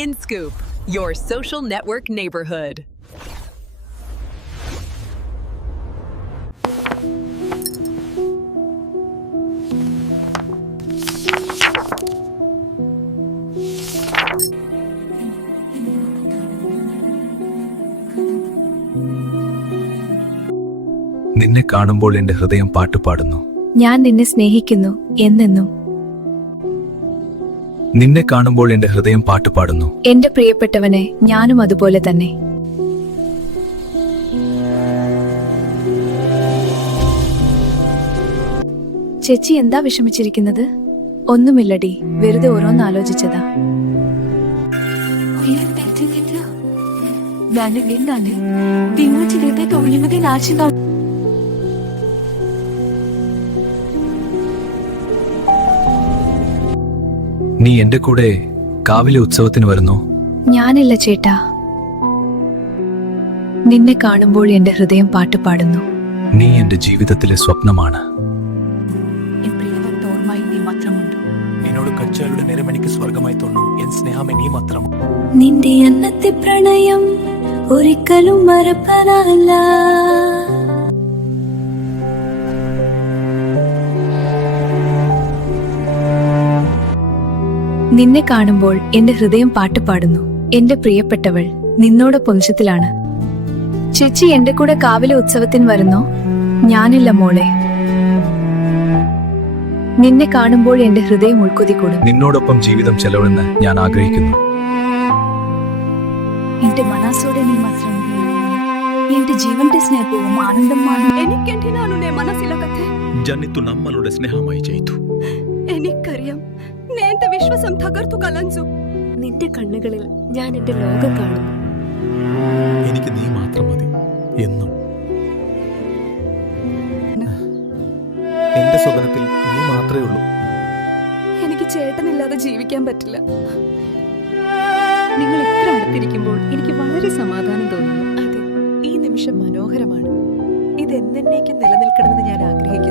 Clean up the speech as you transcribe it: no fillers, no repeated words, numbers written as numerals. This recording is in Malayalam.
InScoop, your social network neighborhood. നിന്നെ കാണുമ്പോൾ എന്റെ ഹൃദയം പാട്ടുപാടുന്നു. ഞാൻ നിന്നെ സ്നേഹിക്കുന്നു എന്നെന്നും. നിന്നെ കാണുമ്പോൾ എന്റെ ഹൃദയം പാട്ടുപാടുന്നു. എന്റെ പ്രിയപ്പെട്ടവനെ, ഞാനും അതുപോലെ തന്നെ. ചേച്ചി എന്താ വിഷമിച്ചിരിക്കുന്നത്? ഒന്നുമില്ലടി, വെറുതെ ഓരോന്നാലോചിച്ചതാ. നീ എന്റെ കൂടെ കാവിലെ ഉത്സവത്തിന് വരുന്നോ? ഞാനില്ല ചേട്ടാ. നിന്നെ കാണുമ്പോൾ എന്റെ ഹൃദയം പാട്ടുപാടുന്നു. നീ എന്റെ ജീവിതത്തിലെ സ്വപ്നമാണ്. എന്നോട് കച്ചാളുടെ നേരം എനിക്ക് സ്വർഗമായി തോന്നുന്നു. എൻ സ്നേഹം നീ മാത്രം. നിന്റെ അന്നത്തെ പ്രണയം ഒരിക്കലും മറപ്പനല്ല. നിന്നെ കാണുമ്പോൾ എന്റെ ഹൃദയം പാട്ടുപാടുന്നു. എന്റെ പ്രിയപ്പെട്ടവൾ നിന്നോടൊപ്പം ഉത്സവത്തിലാണ്. ചേച്ചി എന്റെ കൂടെ കാവിലെ ഉത്സവത്തിന് വരുന്നോ? ഞാനില്ല മോളെ. നിന്നെ കാണുമ്പോൾ എന്റെ ഹൃദയം ഉൾക്കൊതിക്കൂടും. നിന്നോടൊപ്പം ജീവിതം ചെലവെന്ന് ഞാൻ ആഗ്രഹിക്കുന്നു. എന്റെ മനസ്സോടെ നീ മാത്രം എന്റെ ജീവന്റെ സ്നേഹവും ആനന്ദമാണ്. എനിക്കെന്തിനാണ് മനസ്സിലെ കഥ? ജന്നിത്തു നമ്മളുടെ സ്നേഹമായി ചെയ്തു. എനിക്കറിയാം, എന്റെ വിശ്വാസം തകർത്തു കളഞ്ഞു. നിന്റെ കണ്ണുകളിൽ ഞാൻ എന്റെ ലോകം കാണുന്നു. എനിക്ക് നീ മാത്രം മതി എന്നും. എന്റെ സ്വപ്നത്തിൽ നീ മാത്രമേ ഉള്ളൂ. എനിക്ക് ചേട്ടനില്ലാതെ ജീവിക്കാൻ പറ്റില്ല. നിങ്ങൾ ഇത്ര അടുത്തിരിക്കുമ്പോൾ എനിക്ക് വളരെ സമാധാനം തോന്നുന്നു. അതെ, ഈ നിമിഷം മനോഹരമാണ്. ഇത് എന്നേക്കും നിലനിൽക്കണമെന്ന് ഞാൻ ആഗ്രഹിക്കുന്നു.